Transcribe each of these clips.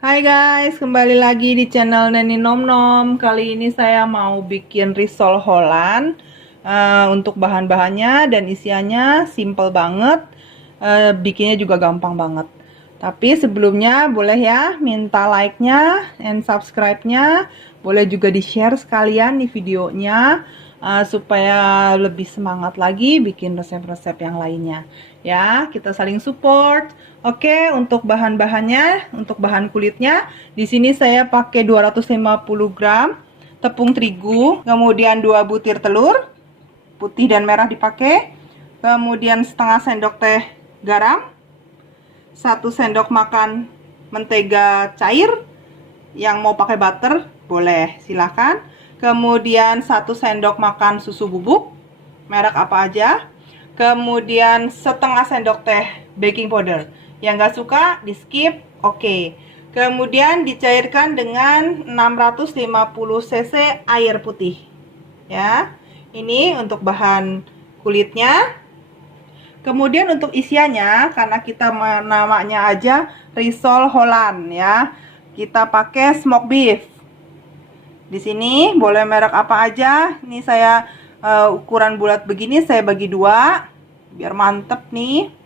Hai guys, kembali lagi di channel Neni Nom Nom. Kali ini saya mau bikin risol Holland. Untuk bahan-bahannya dan isiannya simple banget. Bikinnya juga gampang banget. Tapi sebelumnya boleh ya minta like-nya and subscribe-nya. Boleh juga di-share sekalian di videonya. Supaya lebih semangat lagi bikin resep-resep yang lainnya. Ya, kita saling support. Oke, untuk bahan-bahannya, untuk bahan kulitnya, di sini saya pakai 250 gram tepung terigu, kemudian 2 butir telur, putih dan merah dipakai, kemudian setengah sendok teh garam, 1 sendok makan mentega cair, yang mau pakai butter boleh silahkan, kemudian 1 sendok makan susu bubuk, merek apa aja, kemudian setengah sendok teh baking powder. Yang nggak suka di skip, oke. Kemudian dicairkan dengan 650 cc air putih. Ya, ini untuk bahan kulitnya. Kemudian untuk isiannya, karena kita namanya aja risol Holland ya, kita pakai smoke beef. Di sini boleh merek apa aja. Ini saya ukuran bulat begini, saya bagi dua biar mantep nih.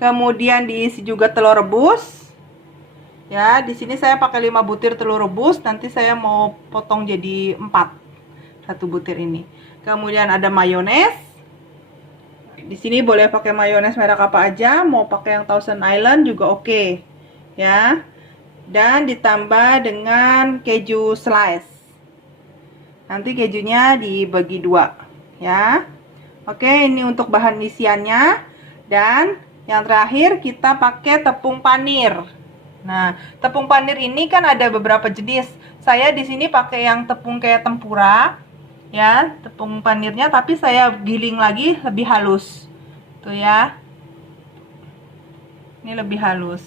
Kemudian diisi juga telur rebus. Ya, di sini saya pakai 5 butir telur rebus, nanti saya mau potong jadi 4. Satu butir ini. Kemudian ada mayones. Di sini boleh pakai mayones merek apa aja, mau pakai yang Thousand Island juga oke. Ya. Dan ditambah dengan keju slice. Nanti kejunya dibagi dua, ya. Oke, ini untuk bahan isiannya. Dan yang terakhir kita pakai tepung panir. Nah, tepung panir ini kan ada beberapa jenis. Saya di sini pakai yang tepung kayak tempura, ya, tepung panirnya, tapi saya giling lagi lebih halus. Tuh ya. Ini lebih halus.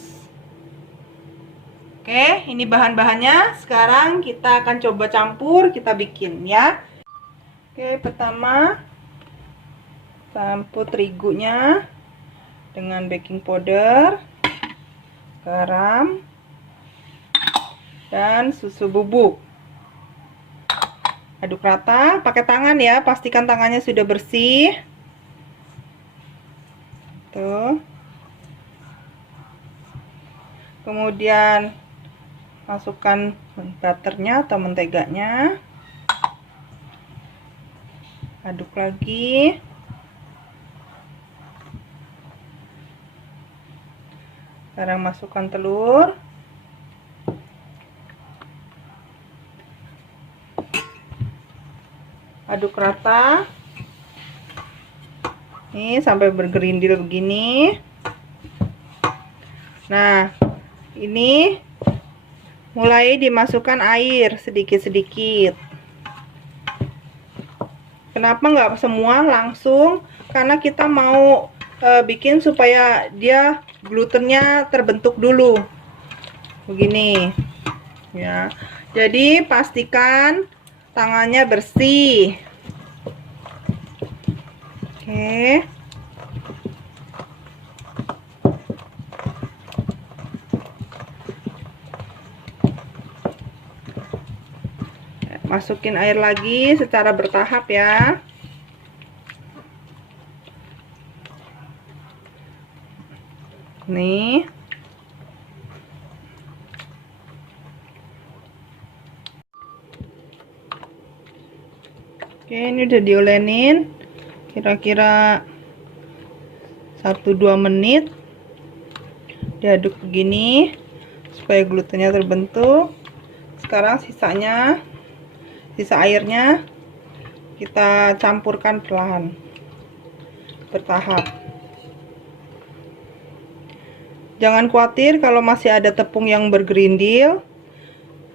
Oke, ini bahan-bahannya. Sekarang kita akan coba campur, kita bikin ya. Oke, pertama campur terigunya dengan baking powder, garam, dan susu bubuk. Aduk rata, pakai tangan ya, pastikan tangannya sudah bersih. Tuh. Kemudian masukkan butternya atau menteganya. Aduk lagi. Sekarang masukkan telur. Aduk rata. Nih sampai bergerindil begini. Nah, ini mulai dimasukkan air sedikit-sedikit. Kenapa nggak semua langsung? Karena kita mau bikin supaya dia glutennya terbentuk dulu begini ya. Jadi pastikan tangannya bersih. Oke, masukin air lagi secara bertahap ya. Nih. Oke, ini udah diolenin kira-kira 1-2 menit. Diaduk begini supaya glutennya terbentuk. Sekarang sisa airnya kita campurkan perlahan, bertahap. Jangan khawatir kalau masih ada tepung yang bergerindil.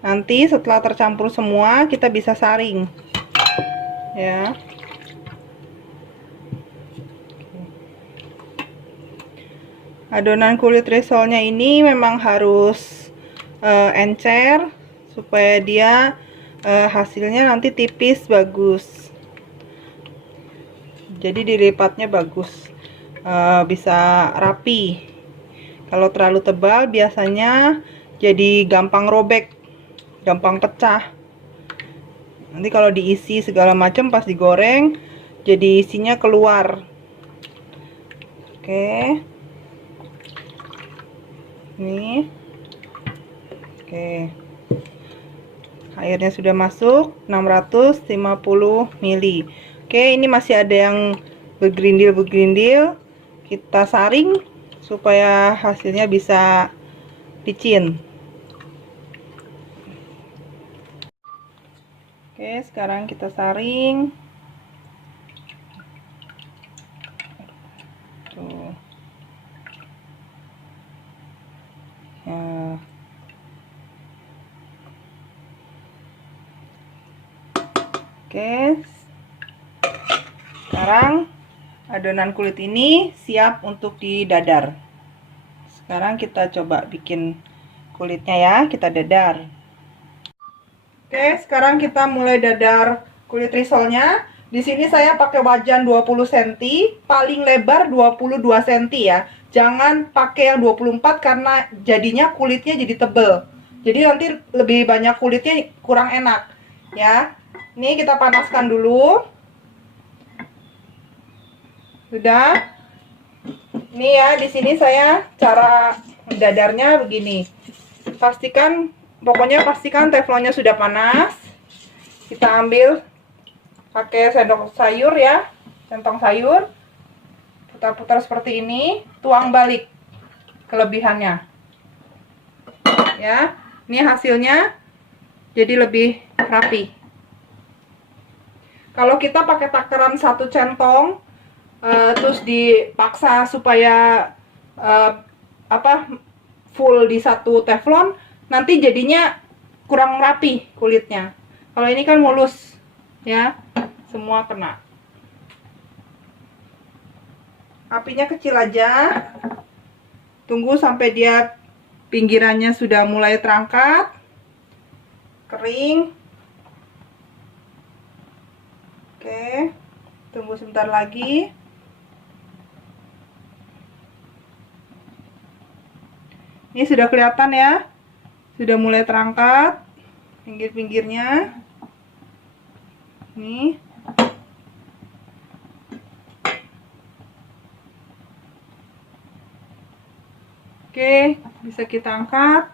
Nanti setelah tercampur semua kita bisa saring ya. Adonan kulit risolnya ini memang harus encer supaya dia hasilnya nanti tipis bagus. Jadi dilipatnya bagus, bisa rapi. Kalau terlalu tebal biasanya jadi gampang robek, gampang pecah. Nanti kalau diisi segala macam pas digoreng jadi isinya keluar. Oke. Nih. Oke. Airnya sudah masuk 650 ml. Oke, ini masih ada yang bergerindil-bergerindil. Kita saring supaya hasilnya bisa licin. Oke, sekarang kita saring. Tuh. Ya. Oke. Sekarang adonan kulit ini siap untuk didadar. Sekarang kita coba bikin kulitnya ya, kita dadar. Oke, sekarang kita mulai dadar kulit risolnya. Di sini saya pakai wajan 20 cm, paling lebar 22 cm ya. Jangan pakai yang 24 karena jadinya kulitnya jadi tebel. Jadi nanti lebih banyak kulitnya kurang enak ya. Ini kita panaskan dulu. Sudah. Ini ya, di sini saya cara dadarnya begini. Pokoknya pastikan teflonnya sudah panas. Kita ambil pakai sendok sayur ya, centong sayur. Putar-putar seperti ini, tuang balik kelebihannya. Ya, ini hasilnya jadi lebih rapi. Kalau kita pakai takaran 1 centong, terus dipaksa supaya full di 1 teflon, nanti jadinya kurang rapi kulitnya. Kalau ini kan mulus ya, semua kena. Apinya kecil aja, tunggu sampai dia pinggirannya sudah mulai terangkat, kering. Oke, tunggu sebentar lagi. Ini sudah kelihatan ya, sudah mulai terangkat pinggir-pinggirnya. Nih. Oke, bisa kita angkat.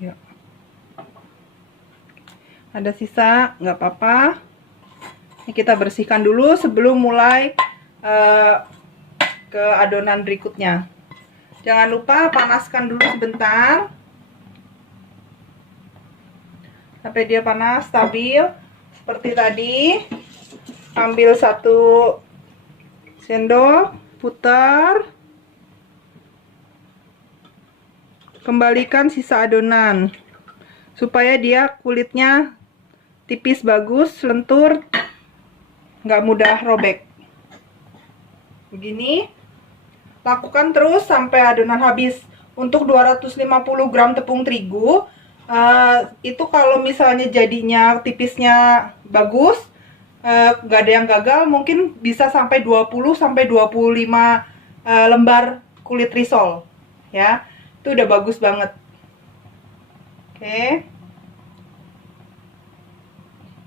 Ya. Ada sisa, nggak apa-apa. Ini kita bersihkan dulu sebelum mulai ke adonan berikutnya. Jangan lupa panaskan dulu sebentar sampai dia panas stabil seperti tadi. Ambil 1 sendok, putar, kembalikan sisa adonan supaya dia kulitnya tipis bagus, lentur, nggak mudah robek. Begini, lakukan terus sampai adonan habis. Untuk 250 gram tepung terigu, itu kalau misalnya jadinya tipisnya bagus, nggak ada yang gagal, mungkin bisa sampai 20 sampai 25 lembar kulit risol ya. Itu udah bagus banget. Oke.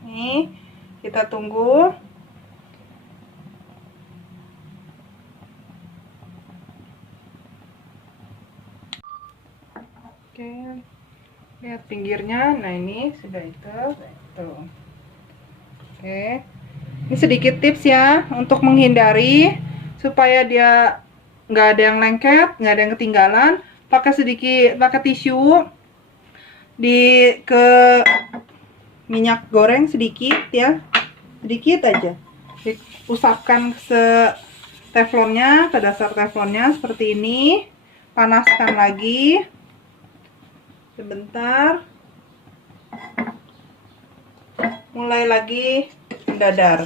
Nih, kita tunggu. Oke. Lihat pinggirnya. Nah, ini sudah itu. Tuh. Oke, ini sedikit tips ya untuk menghindari supaya dia nggak ada yang lengket, nggak ada yang ketinggalan. Pakai tisu ke minyak goreng sedikit ya, sedikit aja. Usapkan ke teflonnya, ke dasar teflonnya seperti ini. Panaskan lagi sebentar. Mulai lagi mendadar.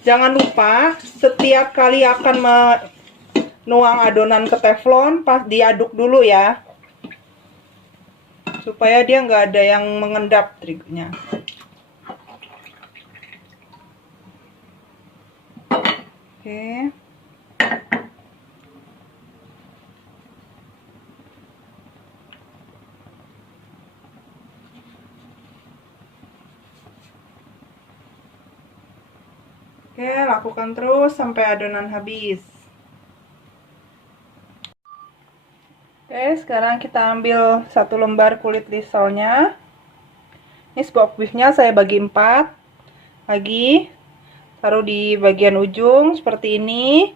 Jangan lupa setiap kali akan menuang adonan ke teflon, pas diaduk dulu ya, supaya dia nggak ada yang mengendap terigunya. Oke. Oke, lakukan terus sampai adonan habis. Oke, sekarang kita ambil 1 lembar kulit risolnya. Ini smoke beefnya saya bagi 4. Lagi taruh di bagian ujung seperti ini.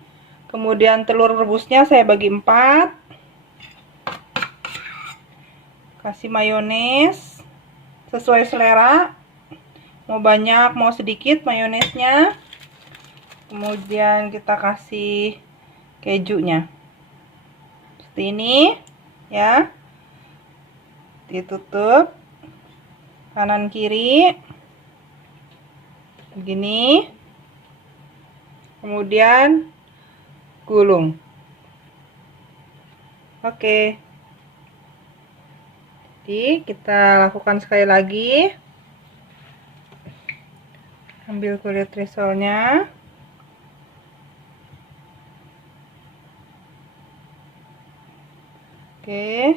Kemudian telur rebusnya saya bagi 4. Kasih mayones sesuai selera. Mau banyak, mau sedikit mayonesnya. Kemudian kita kasih kejunya seperti ini ya, ditutup kanan kiri begini, kemudian gulung. Oke, jadi kita lakukan sekali lagi. Ambil kulit risolnya, oke,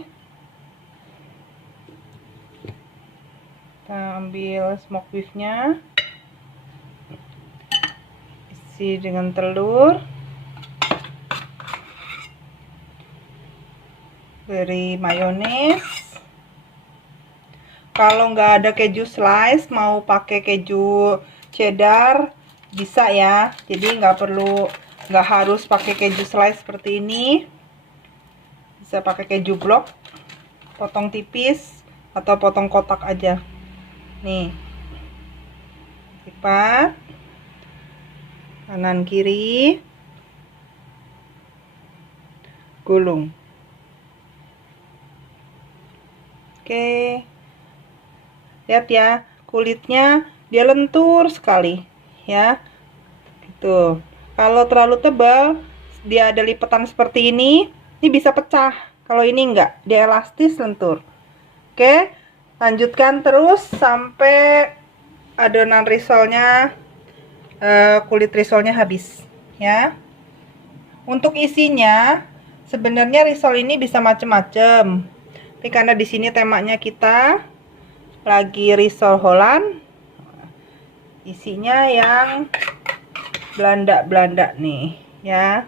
kita ambil smoke beefnya, isi dengan telur, beri mayones. Kalau nggak ada keju slice, mau pakai keju cheddar bisa ya, jadi nggak harus pakai keju slice seperti ini. Bisa pakai keju blok, potong tipis atau potong kotak aja. Nih, lipat kanan kiri, gulung. Oke, lihat ya, kulitnya dia lentur sekali ya, gitu. Kalau terlalu tebal, dia ada lipatan seperti ini bisa pecah. Kalau ini enggak, dia elastis, lentur. Oke, lanjutkan terus sampai adonan risolnya, kulit risolnya habis ya. Untuk isinya sebenarnya risol ini bisa macam-macam, tapi karena di sini temanya kita lagi risol Holland, isinya yang Belanda nih ya.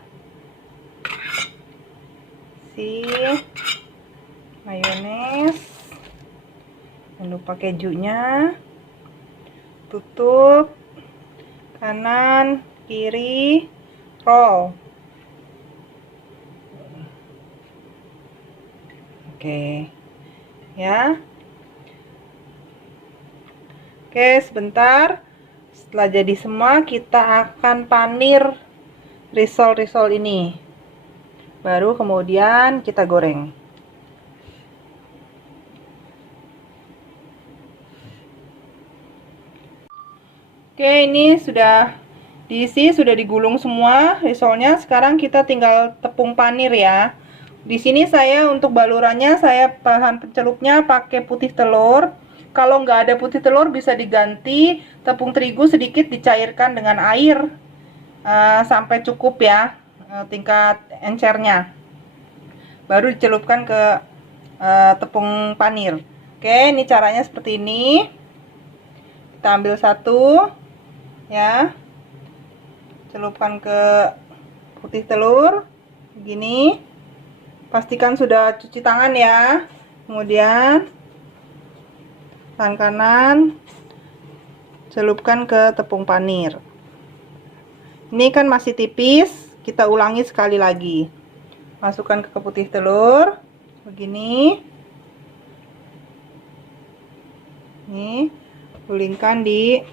Mayones, jangan lupa kejunya, tutup kanan kiri, roll. Oke ya, oke, sebentar. Setelah jadi semua, kita akan panir risol ini, baru kemudian kita goreng. Oke, ini sudah diisi, sudah digulung semua risolnya. Sekarang kita tinggal tepung panir ya. Di sini saya untuk balurannya, saya bahan pencelupnya pakai putih telur. Kalau nggak ada putih telur, bisa diganti tepung terigu sedikit, dicairkan dengan air sampai cukup ya, tingkat encernya. Baru dicelupkan ke tepung panir. Oke, ini caranya seperti ini. Kita ambil satu ya, celupkan ke putih telur begini. Pastikan sudah cuci tangan ya. Kemudian tangan kanan celupkan ke tepung panir. Ini kan masih tipis, kita ulangi sekali lagi. Masukkan ke putih telur begini. Nih, gulingkan di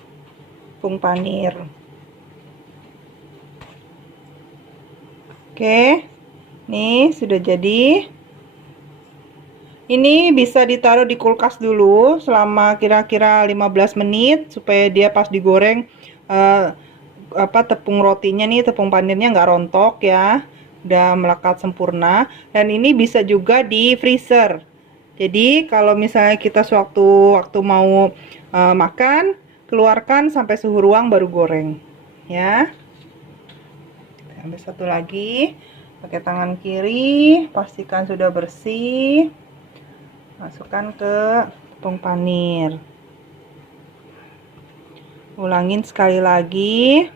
tepung panir. Oke, nih sudah jadi. Ini bisa ditaruh di kulkas dulu selama kira-kira 15 menit supaya dia pas digoreng tepung rotinya nih, tepung panirnya nggak rontok ya, udah melekat sempurna. Dan ini bisa juga di freezer. Jadi kalau misalnya kita waktu mau makan, keluarkan sampai suhu ruang baru goreng ya. ambil satu lagi, pakai tangan kiri, pastikan sudah bersih, masukkan ke tepung panir, ulangin sekali lagi,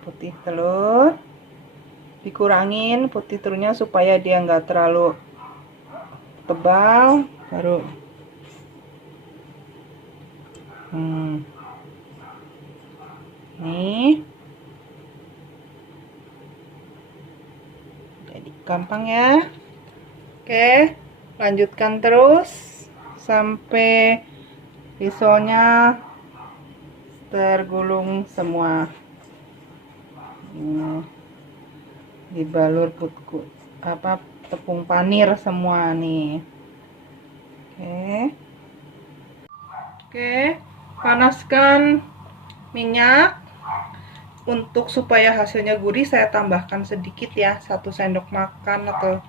putih telur, dikurangin putih telurnya supaya dia nggak terlalu tebal, baru nih, jadi gampang ya. Oke, lanjutkan terus sampai risolnya tergulung semua. Dibalur tepung panir semua nih. Oke, panaskan minyak. Untuk supaya hasilnya gurih, saya tambahkan sedikit ya, 1 sendok makan atau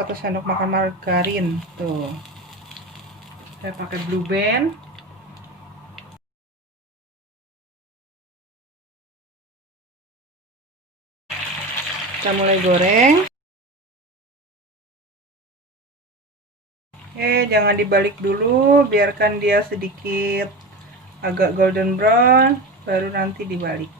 1 sendok makan margarin. Tuh, saya pakai Blue Band. Kita mulai goreng. Jangan dibalik dulu, biarkan dia sedikit agak golden brown, baru nanti dibalik.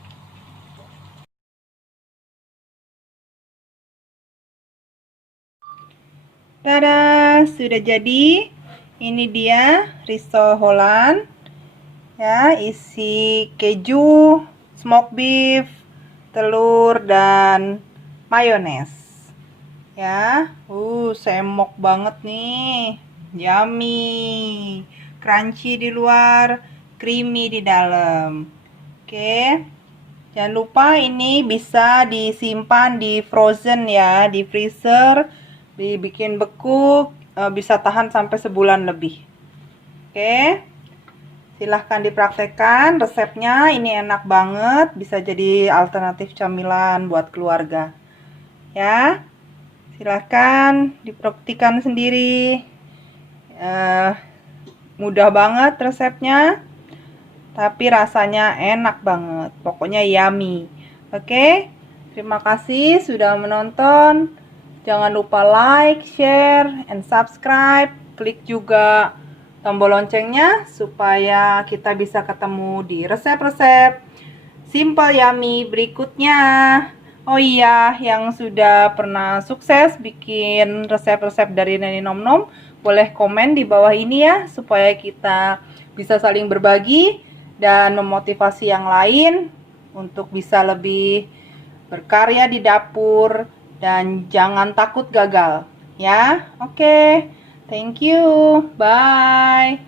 Tada, sudah jadi. Ini dia risol Holland ya, isi keju, smoked beef, telur dan mayones ya. Semok banget nih, yummy, crunchy di luar, creamy di dalam. Oke, jangan lupa ini bisa disimpan di frozen ya, di freezer, dibikin beku, bisa tahan sampai sebulan lebih. Oke, silahkan dipraktekkan resepnya, ini enak banget, bisa jadi alternatif camilan buat keluarga ya. Silahkan dipraktikkan sendiri, mudah banget resepnya, tapi rasanya enak banget, pokoknya yummy. Oke, terima kasih sudah menonton. Jangan lupa like, share, and subscribe. Klik juga tombol loncengnya supaya kita bisa ketemu di resep-resep simple yummy berikutnya. Oh iya, yang sudah pernah sukses bikin resep-resep dari Neni Nom Nom, boleh komen di bawah ini ya, supaya kita bisa saling berbagi dan memotivasi yang lain untuk bisa lebih berkarya di dapur dan jangan takut gagal ya. Oke, thank you, bye.